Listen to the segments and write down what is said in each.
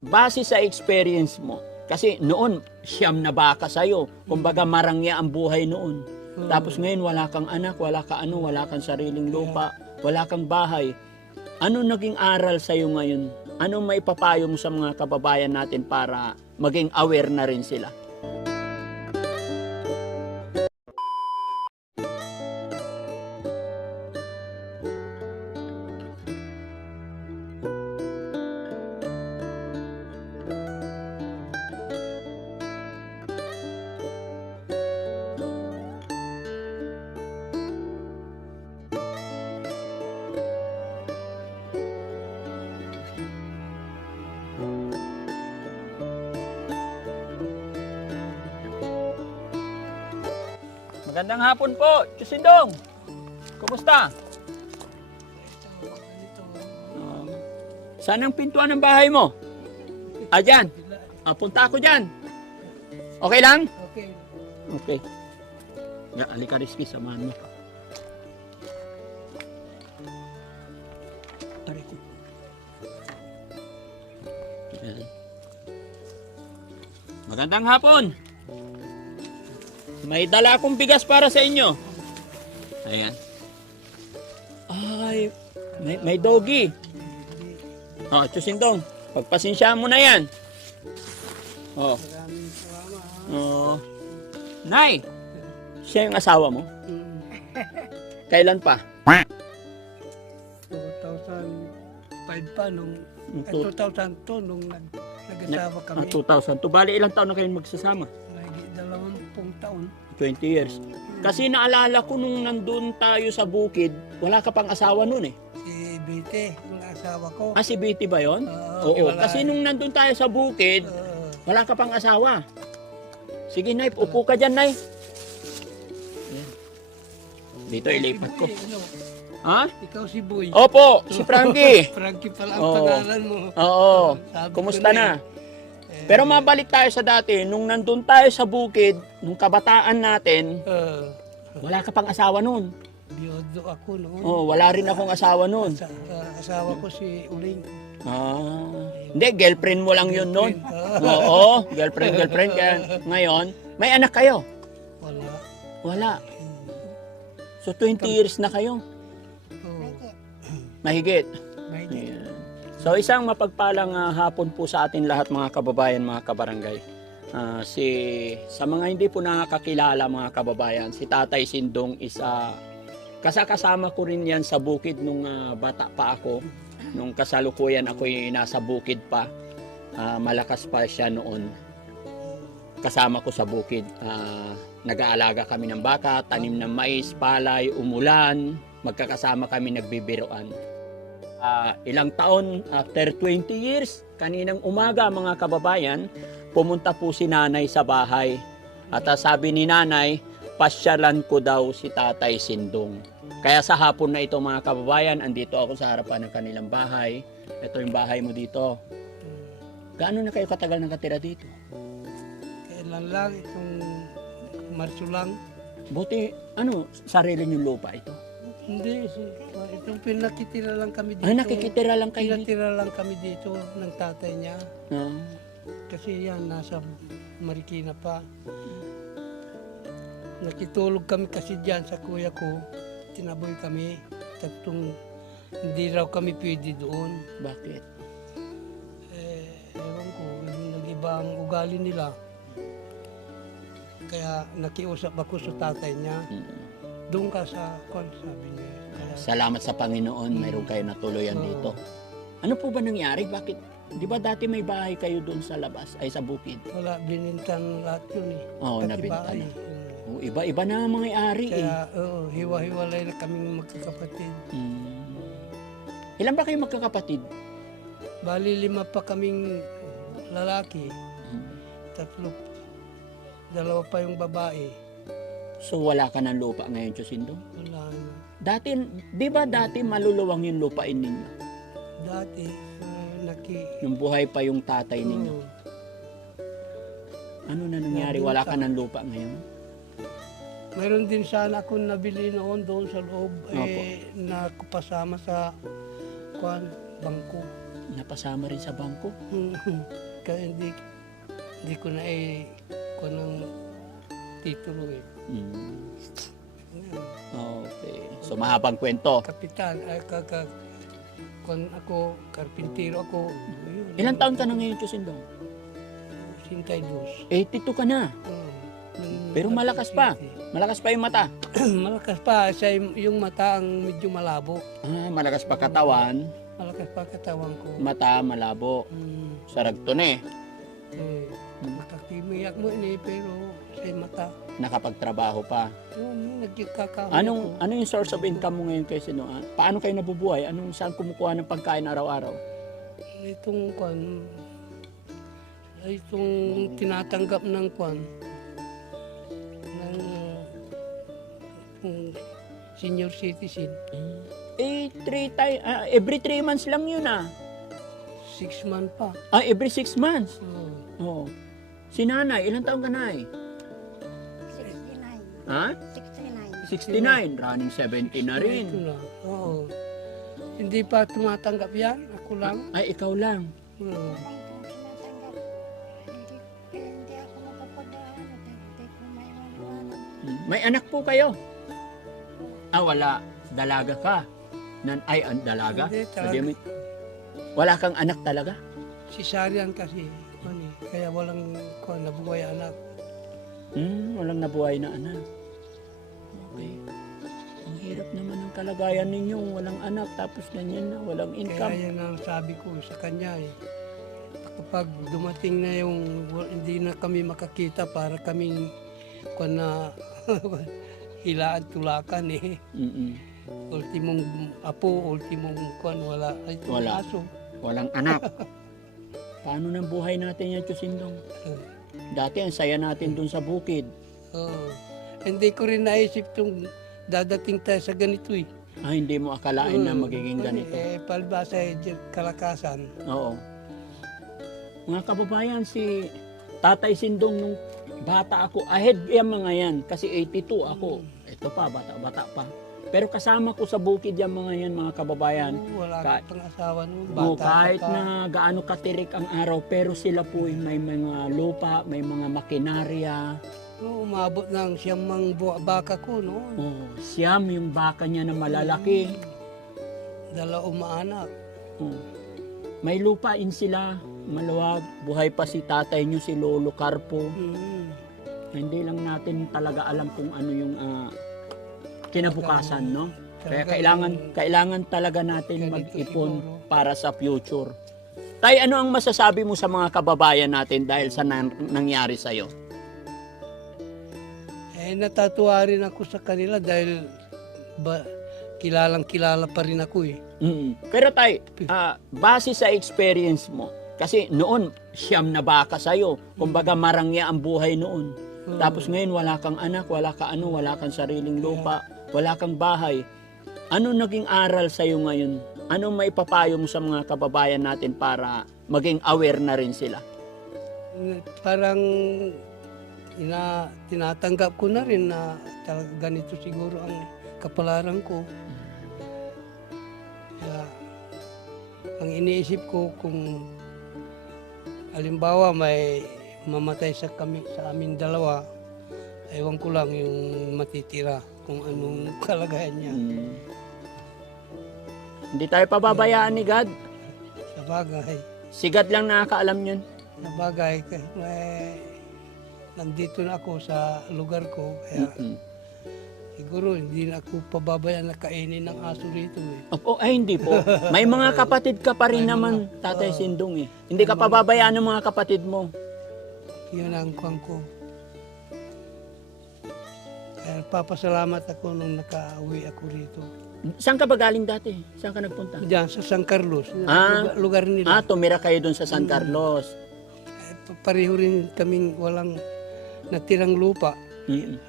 base sa experience mo, kasi noon, siyam na baka sa'yo. Kumbaga, marangya ang buhay noon. Tapos ngayon, wala kang anak, wala ka ano, wala kang sariling lupa, wala kang bahay. Ano naging aral sa'yo ngayon? Ano may papayo mo sa mga kababayan natin para maging aware na rin sila? Magandang hapon po, Chusindong. Kumusta? Um, saan ang pintuan ng bahay mo? Ah, dyan. Ah, punta ako dyan. Okay lang? Okay. Okay. Ya, alika Rizky, samahan mo. Aray ko. Magandang hapon. May dala akong bigas para sa inyo. Ayan. Ay, may, may doggy. Oh, Chusindong, pagpasensyahan mo na yan. Oh. Oh. Nay, siya yung asawa mo? Kailan pa? 2005 pa nung eh, two- 2002 nung nag, nag-asawa kami. Ah, 2000. Bali, ilang taon na kayo magsasama? May dalawampung taon. 20 years. Kasi naalala ko nung nandun tayo sa bukid, wala ka pang asawa nun eh. Si Bite, yung asawa ko. Ah, si Betty ba yon? Oo, Oo. wala. Kasi nung nandun tayo sa bukid, Oo. wala ka pang asawa. Sige, Nay, upo ka dyan, Nay. Yan. Dito, ilipat ko. Ano, Ha? ikaw si Boy. Opo, si Frankie. Frankie pala ang Oo. pangalan mo. Oo. Sabi ko Kumusta na? eh. Pero mabalik tayo sa dati, nung nandun tayo sa bukid, nung kabataan natin, Uh, wala ka pang asawa nun. biyodo ako noon. Oh, wala rin akong asawa nun. Sa, sa- asawa ko si Uling. Ah. Hindi, girlfriend mo lang yun nun. Ah, Oo, girlfriend, girlfriend. Kaya ngayon, may anak kayo? wala. Wala. So, 20 years na kayo. Oo. Mahigit. May Ayan. So, isang mapagpalang ah, hapon po sa atin lahat mga kababayan, mga kabarangay. Ah, si sa mga hindi po nakakakilala mga kababayan, si Tatay Sindong isa kasakasama ko rin yan sa bukid nung ah, bata pa ako. Nung kasalukuyan ako nasa bukid pa. Ah, malakas pa siya noon. Kasama ko sa bukid. Ah, nag-aalaga kami ng baka, tanim ng mais, palay, umulan. Magkakasama kami nagbibiroan. Ah, ilang taon after 20 years, kaninang umaga mga kababayan, pumunta po si nanay sa bahay. At ah, sabi ni nanay, pasyalan ko daw si tatay Sindong. Kaya sa hapon na ito mga kababayan, andito ako sa harapan ng kanilang bahay. Ito yung bahay mo dito. Gaano na kayo katagal nakatira dito? Kailan lang itong Marso lang. Buti, ano, sarili niyong lupa ito? Hindi, si, itong pinakitira lang kami dito. Ah, nakikitira lang kayo dito? Pinatira lang kami dito ng tatay niya. Ah. Kasi yan, nasa Marikina pa. Nakitulog kami kasi dyan sa kuya ko. Tinaboy kami. Tatlong hindi raw kami pwede doon. bakit? Eh, ewan ko, yung nag-iba ang ugali nila. Kaya nakiusap ako sa tatay niya. Mm. Doon ka sa kwan, sabi niya. Kaya, Salamat sa Panginoon, mayroon kayo natuloyan Oo. dito. Ano po ba nangyari? Bakit? Di ba dati may bahay kayo doon sa labas, ay sa bukid? wala, binintang lahat yun eh. Oo, Pati nabinta bahay. na. Oh, iba-iba na ang mga ari eh. Kaya, oo, hiwa-hiwalay na kaming magkakapatid. Mm. Ilan ba kayo magkakapatid? Bali, lima pa kaming lalaki. Mm. Tatlo, dalawa pa yung babae. So wala ka ng lupa ngayon, Chosindo? Wala na. Dati, di ba dati maluluwang yung lupain ninyo? Dati, uh, naki... Nung buhay pa yung tatay ninyo. Oo. Ano na nangyari? Wala ka ng lupa ngayon? Mayroon din sana akong nabili noon doon sa loob Opo. eh, na kupasama sa kwan, bangko. napasama rin sa bangko. Mhm. Kaya hindi, hindi ko na eh, ko ng titulo eh. Mm. Okay. So mahabang kwento. Kapitan, ay kaka, kung ako, karpintero ako, yun. Ilang taon ka na ngayon, Chusindong? Sintay dos. 82 ka na. Nung- Pero malakas pa. Malakas pa yung mata. malakas pa, sa yung mata ang medyo malabo. Ah, malakas pa katawan, Malakas pa katawan ko. mata malabo. Hmm. Saragto na eh. Eh, makakimiyak mo ini pero sa mata. Nakapagtrabaho pa. Yun, nagkakahoy Anong ako. ano yung source of income mo ngayon kay Sino? Ah, Paano kayo nabubuhay? Anong saan kumukuha ng pagkain araw-araw? Itong kwan, itong tinatanggap ng kwan, ng ng senior citizen. Eh, three time, ah, every three months lang yun ah. Six month pa. Ah, every six months. Oh. Oo. Si nanay, ilang taon ka na eh? 69. Ha? 69. 69. Running 70 na rin. Oo. Hindi pa tumatanggap yan. Ako lang. Ay, ikaw lang. Ang. Hmm. May anak po kayo? Ah, wala. Dalaga ka. Nan ay, an dalaga? Hindi, talaga. Wala kang anak talaga? Cesarean kasi. Kwan eh. Kaya walang nabuhay anak. Hmm, walang nabuhay na anak. Okay. Ang hirap naman ng kalagayan ninyo. Walang anak, tapos ganyan na, walang Kaya income. yan ang sabi ko sa kanya eh. Kapag dumating na yung hindi na kami makakita para kaming kwan na hilaan tulakan eh. Mm-mm. Ultimong apo, ultimong kwan, wala. Ay, Wala. aso. Walang anak. Paano ng buhay natin yan, Chusindong? Dati, ang saya natin dun sa bukid. Oo. Hindi ko rin naisip itong dadating tayo sa ganito eh. Ah, hindi mo akalain na magiging ganito. Eh, palbasa eh, kalakasan. Oo. Mga kababayan, si Tatay Sindong nung bata ako, ahead yan mga yan, kasi 82 ako. Ito pa, bata-bata pa. Pero kasama ko sa bukid yan mga yan, mga kababayan. Oo, wala Kahit- ka pang asawa no, Oo, bata kahit pa ka. na gaano katirik ang araw, pero sila po ay may mga lupa, may mga makinarya. Oo, umabot ng mang bu- baka ko no. Oh, siyam yung baka niya na malalaki. Dala umaanak. Oh. May lupain sila, maluwag. Buhay pa si tatay niyo, si Lolo Carpo. Mm. Hindi lang natin talaga alam kung ano yung ah, kinabukasan, no? Kaya kailangan kailangan talaga natin ganito mag-ipon siguro. para sa future. Tay, ano ang masasabi mo sa mga kababayan natin dahil sa nan- nangyari sa iyo? Eh, natatuwa rin ako sa kanila dahil ba, kilalang kilala pa rin ako eh. Pero tay, ah, base sa experience mo, kasi noon siyam na baka sa iyo. Kumbaga marangya ang buhay noon. Oo. Tapos ngayon wala kang anak, wala ka ano, wala kang sariling lupa, wala kang bahay. Ano naging aral sa iyo ngayon? Ano may papayo mo sa mga kababayan natin para maging aware na rin sila? Parang ina, tinatanggap ko na rin na talaga ganito siguro ang kapalaran ko. Kaya, ang iniisip ko kung halimbawa may mamatay sa kami sa amin dalawa, ewan ko lang yung matitira kung anong kalagayan niya. Hmm. Hindi tayo pababayaan ni God. Sa bagay, Si God lang nakakaalam yun. sa bagay, may, nandito na ako sa lugar ko, kaya Mm-mm. siguro hindi na ako pababayaan na kainin ng aso rito eh. Opo, ay hindi po. May mga kapatid ka pa rin May naman, mga- Tatay oo. Sindong eh. Hindi ka pababayaan ng mga kapatid mo. Yun ang kwan ko. Kaya papasalamat ako nung nakauwi ako rito. Saan ka ba galing dati? Saan ka nagpunta? Diyan sa San Carlos, Ah. lugar, lugar nila. Ah, tumira kayo doon sa San Carlos. Eh, pa- Pareho rin kaming walang natirang lupa. Mm.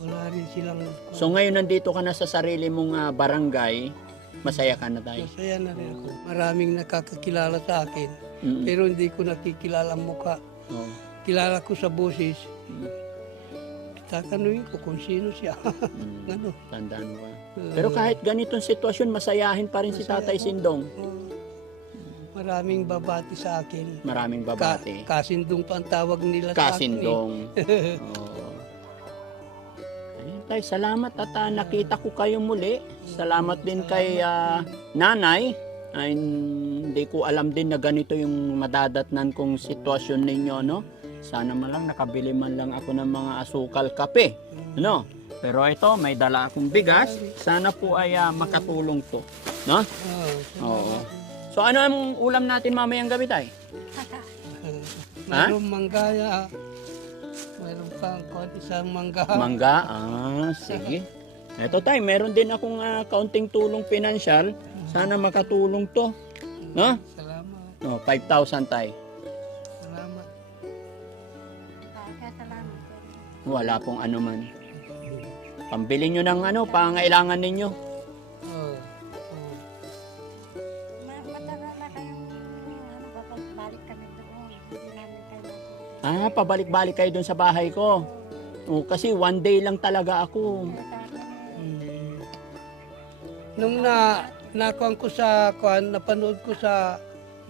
Wala rin silang So ngayon nandito ka na sa sarili mong ah, barangay, masaya ka na tayo. Masaya na rin ako. Maraming nakakakilala sa akin. Mm. Pero hindi ko nakikilala ang mukha. Oh. Kilala ko sa boses. Mm. Tatanungin ko kung sino siya. Mm. ano? Tandaan mo. ah. Pero kahit ganitong sitwasyon, masayahin pa rin si Tatay. Sindong. Oh, Maraming babati sa akin. Maraming Ka- babati. kasindong pa ang tawag nila sa akin. Kasindong. Oo. Ayun tayo, salamat at ah, nakita ko kayo muli. Salamat din kay ah, nanay. Ay, hindi ko alam din na ganito yung madadatnan kong sitwasyon ninyo, no? Sana man lang nakabili man lang ako ng mga asukal kape, no? Pero ito, may dala akong bigas. Sana po ay ah, makatulong to, no? Oo. Oo. So ano ang ulam natin mamayang gabi tayo? Mayroong manggaya. Mayroon pang konti isang mangga. Mangga? Ah, sige. Ito tayo, meron din akong ah, kaunting tulong pinansyal. Sana makatulong to. No? Salamat. No, 5,000 tayo. Salamat. Kaya salamat. Wala pong ano man. Pambili nyo ng ano, pangailangan ninyo. Ah, pabalik-balik kayo dun sa bahay ko. Oh, kasi one day lang talaga ako. Kaya sabi niya, Mm. Nung na nakuan ko sa kuan, napanood ko sa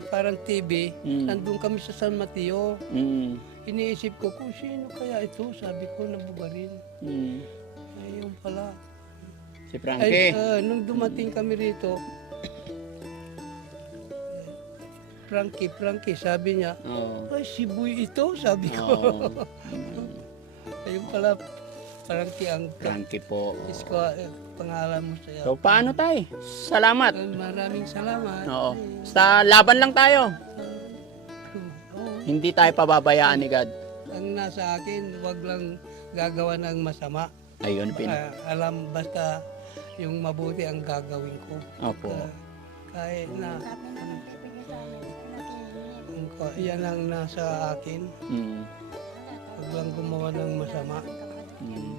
parang TV, Mm. nandun kami sa San Mateo. Mm. Iniisip ko kung sino kaya ito, sabi ko na bugarin. Mm. Ayun pala. Si Ay, Frankie. ah, nung dumating kami rito, Frankie, Frankie, sabi niya, Oo. ay, si Boy ito, sabi ko. Oo. Ayun pala, Frankie ang Frankie po. is ko, eh, pangalan mo sa'yo. So, paano tayo? Salamat. Maraming salamat. Oo. Basta laban lang tayo. Oo. Hindi tayo pababayaan ni God. Ang nasa akin, wag lang gagawa ng masama. Ayun, pin. Ah, alam basta yung mabuti ang gagawin ko. Opo. Ah, kahit na yan ang nasa akin, Mm. wag lang gumawa ng masama. Mm.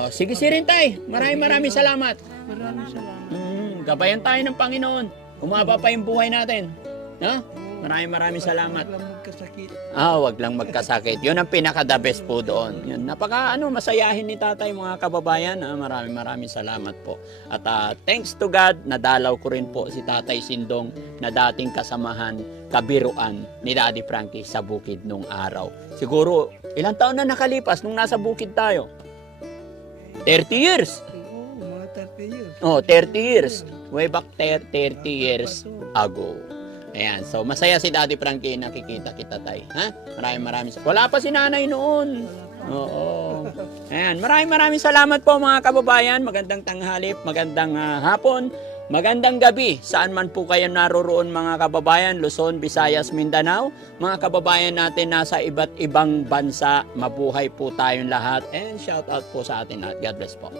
Oh, sige si rin tay. Maraming maraming salamat. Maraming salamat. Mm, gabayan tayo ng Panginoon. Umaba pa yung buhay natin. No? Maraming maraming salamat. Wag lang magkasakit. Ah, wag lang magkasakit. 'Yun ang pinaka the best po doon. 'Yun. Napaka ano masayahin ni Tatay mga kababayan. Ah, maraming maraming salamat po. At ah, thanks to God, nadalaw ko rin po si Tatay Sindong na dating kasamahan, kabiruan ni Daddy Frankie sa bukid nung araw. Siguro ilang taon na nakalipas nung nasa bukid tayo? 30 years. Oo, mga 30 years. Oh, 30 years. Way back 30 years ago. Ayan, so masaya si Daddy Frankie nakikita kita tay. Ha? Maraming maraming sa- Wala pa si nanay noon. Oo. Ayan, maraming maraming salamat po mga kababayan. Magandang tanghali, magandang ah, hapon, magandang gabi. Saan man po kayo naroroon mga kababayan, Luzon, Visayas, Mindanao. Mga kababayan natin nasa iba't ibang bansa, mabuhay po tayong lahat. And shout out po sa atin lahat. God bless po.